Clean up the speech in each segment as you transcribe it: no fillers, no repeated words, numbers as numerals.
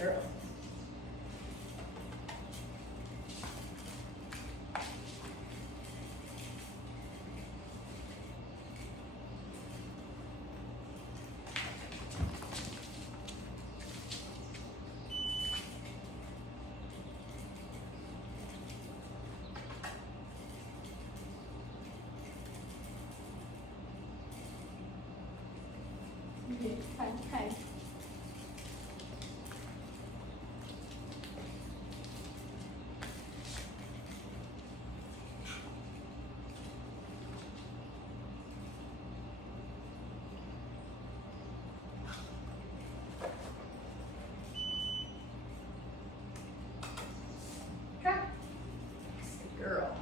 girl. Good. Okay. Try. Good girl.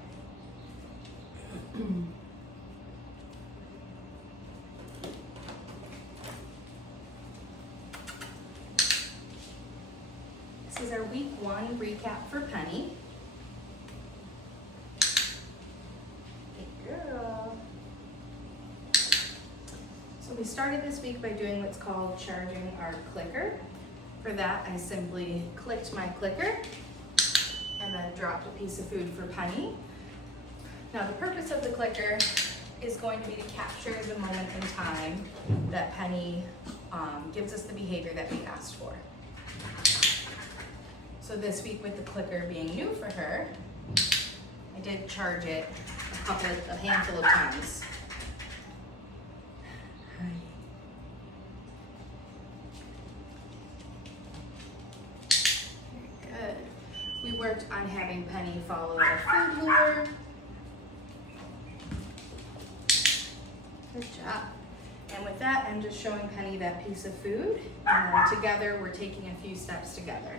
This is our week 1 recap for Penny. Good girl. So we started this week by doing what's called charging our clicker. For that, I simply clicked my clicker and then dropped a piece of food for Penny. Now the purpose of the clicker is going to be to capture the moment in time that Penny gives us the behavior that we asked for. So this week, with the clicker being new for her, I did charge it a handful of times. Very good. We worked on having Penny follow our food lure. Good job. And with that, I'm just showing Penny that piece of food, and then together we're taking a few steps together.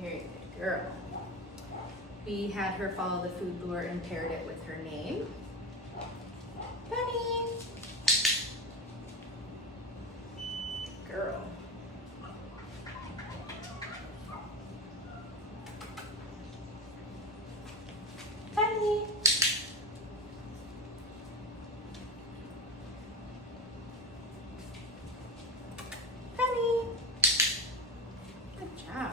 Very good girl. We had her follow the food lure and paired it with her name. Penny. Girl. Penny. Penny. Good job.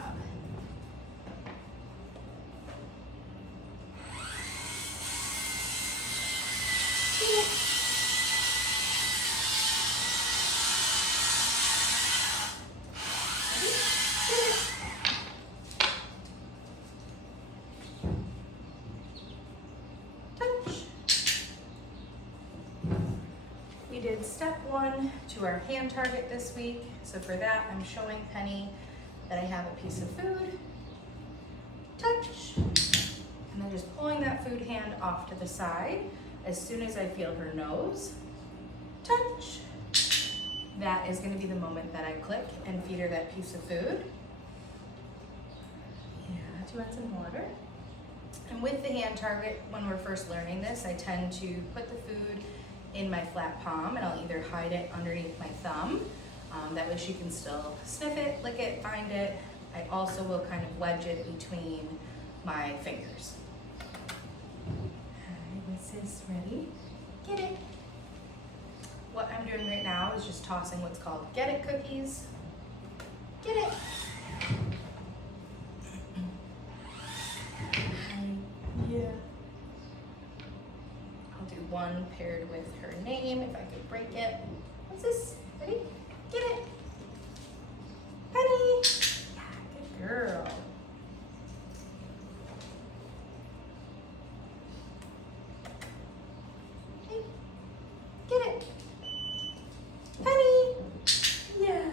We did step 1 to our hand target this week. So for that, I'm showing Penny that I have a piece of food. Touch. And then just pulling that food hand off to the side. As soon as I feel her nose, touch. That is going to be the moment that I click and feed her that piece of food. Yeah, do you want some water? And with the hand target, when we're first learning this, I tend to put the food in my flat palm, and I'll either hide it underneath my thumb. That way she can still sniff it, lick it, find it. I also will kind of wedge it between my fingers. This is ready. Get it. What I'm doing right now is just tossing what's called Get It cookies. Get it. Yeah. I'll do one paired with her name if I could break it. What's this? Ready? Get it. Penny. Yeah, good girl. Get it. Penny. Yeah.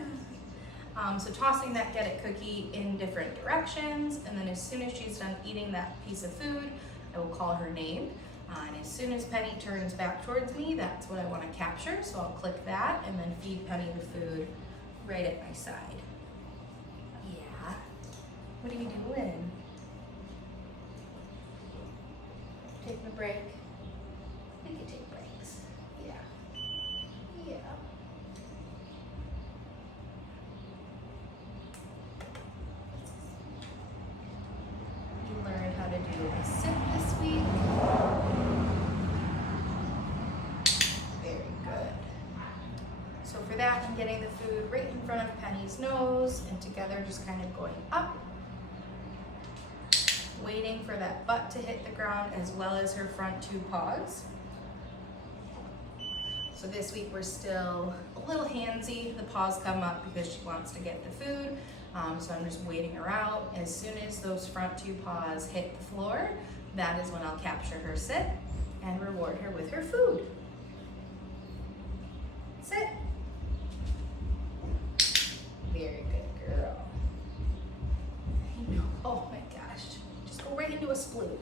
So tossing that Get It cookie in different directions, and then as soon as she's done eating that piece of food, I will call her name. And as soon as Penny turns back towards me, that's what I want to capture. So I'll click that and then feed Penny the food right at my side. Yeah. What are you doing? Taking a break. We can take breaks. Yeah. Yeah. You learned how to do a sit this week. Very good. that, I'm getting the food right in front of Penny's nose and together just kind of going up, waiting for that butt to hit the ground as well as her front 2 paws. So this week we're still a little handsy. The paws come up because she wants to get the food. So I'm just waiting her out. As soon as those front 2 paws hit the floor, that is when I'll capture her sit and reward her with her food. Sit. Very good girl. I know. Oh my gosh. Just go right into a split.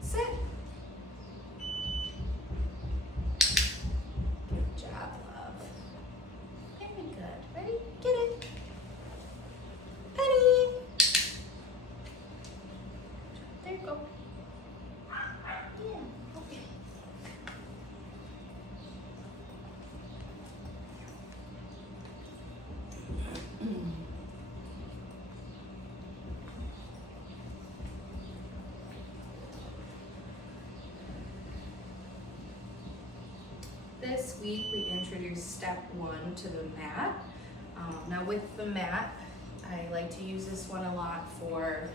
Sit. Good job, love. Very good. Ready? Get it. Penny. There you go. Yeah. Okay. This week we introduced step 1 to the mat. Now with the mat, I like to use this one a lot for,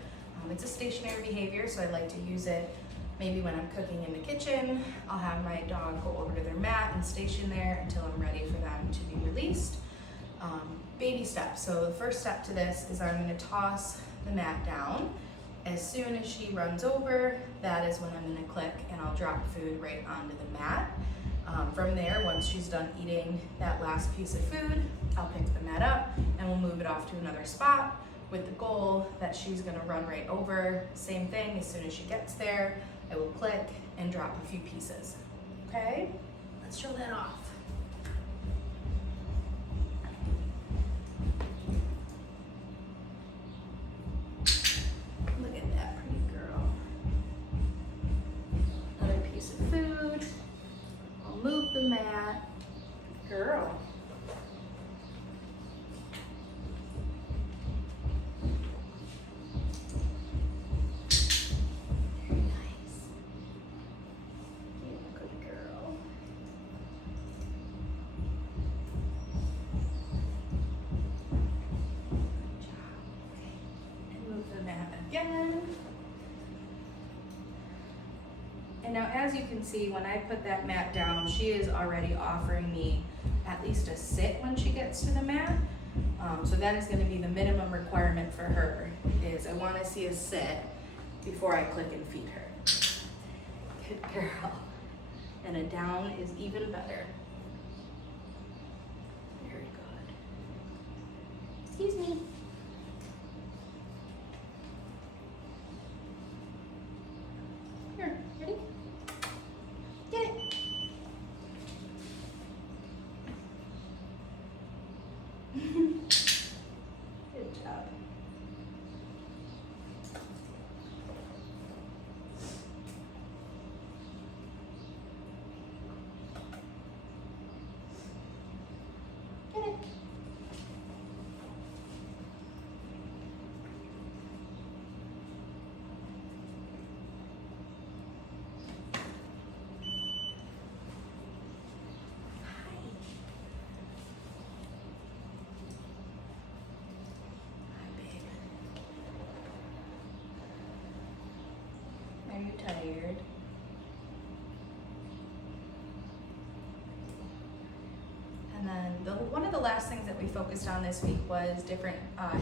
it's a stationary behavior, so I like to use it maybe when I'm cooking in the kitchen. I'll have my dog go over to their mat and station there until I'm ready for them to be released. Baby steps. So the first step to this is I'm going to toss the mat down. As soon as she runs over, that is when I'm going to click and I'll drop food right onto the mat. From there, once she's done eating that last piece of food, I'll pick the mat up and we'll move it off to another spot with the goal that she's going to run right over. Same thing, as soon as she gets there, I will click and drop a few pieces. Okay, let's show that off. Look at that pretty girl. Another piece of food. I'll move the mat. Girl. Very nice. Yeah, good girl. Good job. Okay. And move the mat again. And now as you can see, when I put that mat down, she is already offering me at least a sit when she gets to the mat. So that is going to be the minimum requirement for her, is I want to see a sit before I click and feed her. Good girl. And a down is even better. Very good. Excuse me. Here, ready? Get it. Good job. Get it. Are you tired? And then one of the last things that we focused on this week was different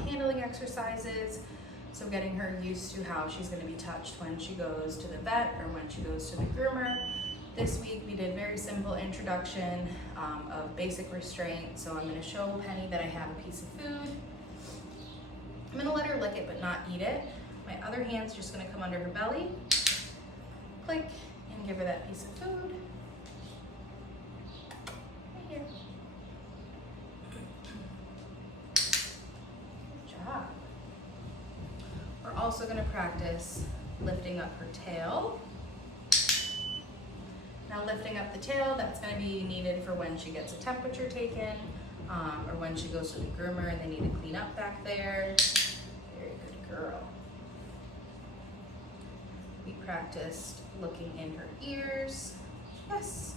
handling exercises. So getting her used to how she's going to be touched when she goes to the vet or when she goes to the groomer. This week we did very simple introduction of basic restraint. So I'm going to show Penny that I have a piece of food. I'm going to let her lick it but not eat it. My other hand's just going to come under her belly. Click and give her that piece of food. Right here. Good job. We're also going to practice lifting up her tail. Now lifting up the tail, that's going to be needed for when she gets a temperature taken or when she goes to the groomer and they need to clean up back there. Very good girl. We practiced looking in her ears. Yes.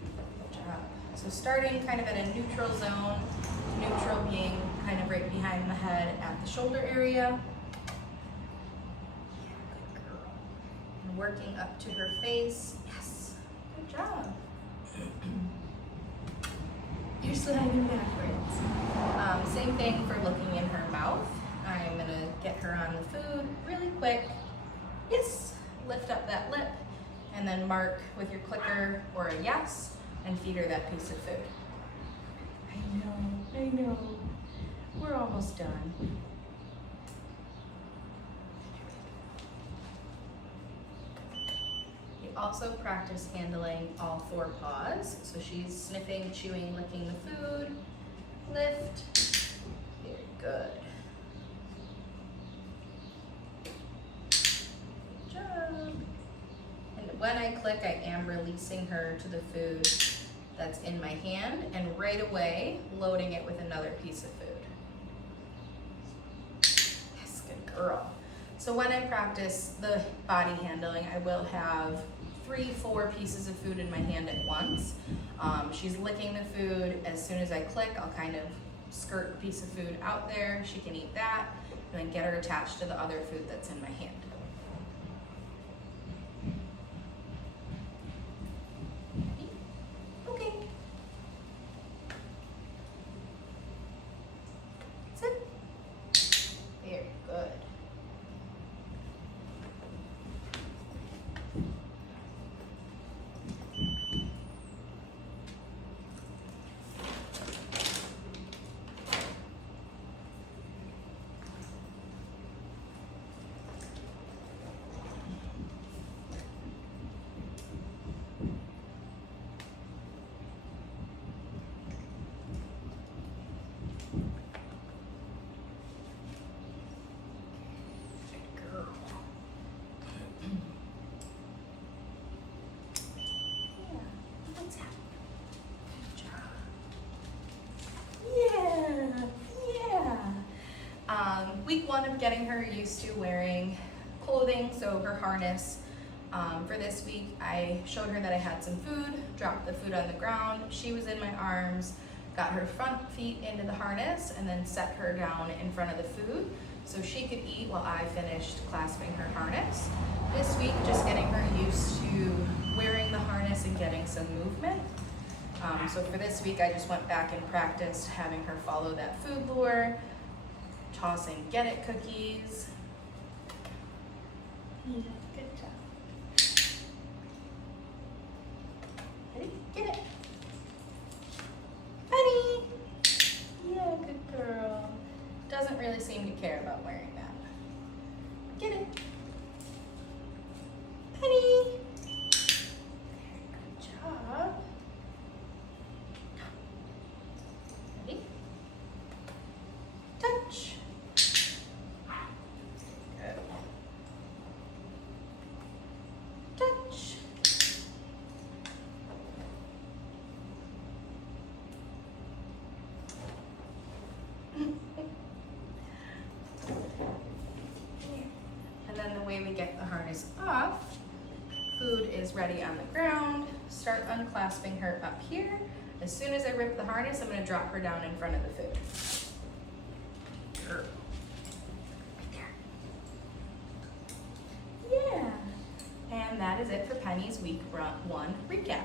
Good job. So starting kind of at a neutral zone, neutral being kind of right behind the head at the shoulder area. Yeah, good girl. And working up to her face. Yes, good job. You're sliding backwards. Same thing for looking in her mouth. I'm gonna get her on the food really quick. Yes, lift up that lip and then mark with your clicker or a yes and feed her that piece of food. I know. We're almost done. We also practice handling all 4 paws. So she's sniffing, chewing, licking the food. Lift. Very good. Good job. And when I click, I am releasing her to the food that's in my hand and right away loading it with another piece of food. Yes, good girl. So when I practice the body handling, I will have 3-4 pieces of food in my hand at once. She's licking the food. As soon as I click, I'll kind of skirt a piece of food out there. She can eat that and then get her attached to the other food that's in my hand. Okay. Sit. Very good. Week 1 of getting her used to wearing clothing, so her harness. For this week, I showed her that I had some food, dropped the food on the ground. She was in my arms, got her front feet into the harness, and then set her down in front of the food so she could eat while I finished clasping her harness. This week, just getting her used to wearing the harness and getting some movement. So for this week, I just went back and practiced having her follow that food lure, tossing Get It cookies. Yeah, good job. Ready? Get it. Honey. Yeah, good girl. Doesn't really seem to care about wearing that. Get it. Honey. Good job. Ready? Touch. Touch. And then the way we get the harness off, food is ready on the ground. Start unclasping her up here. As soon as I rip the harness, I'm going to drop her down in front of the food. Yeah. And that is it for Penny's week 1 recap.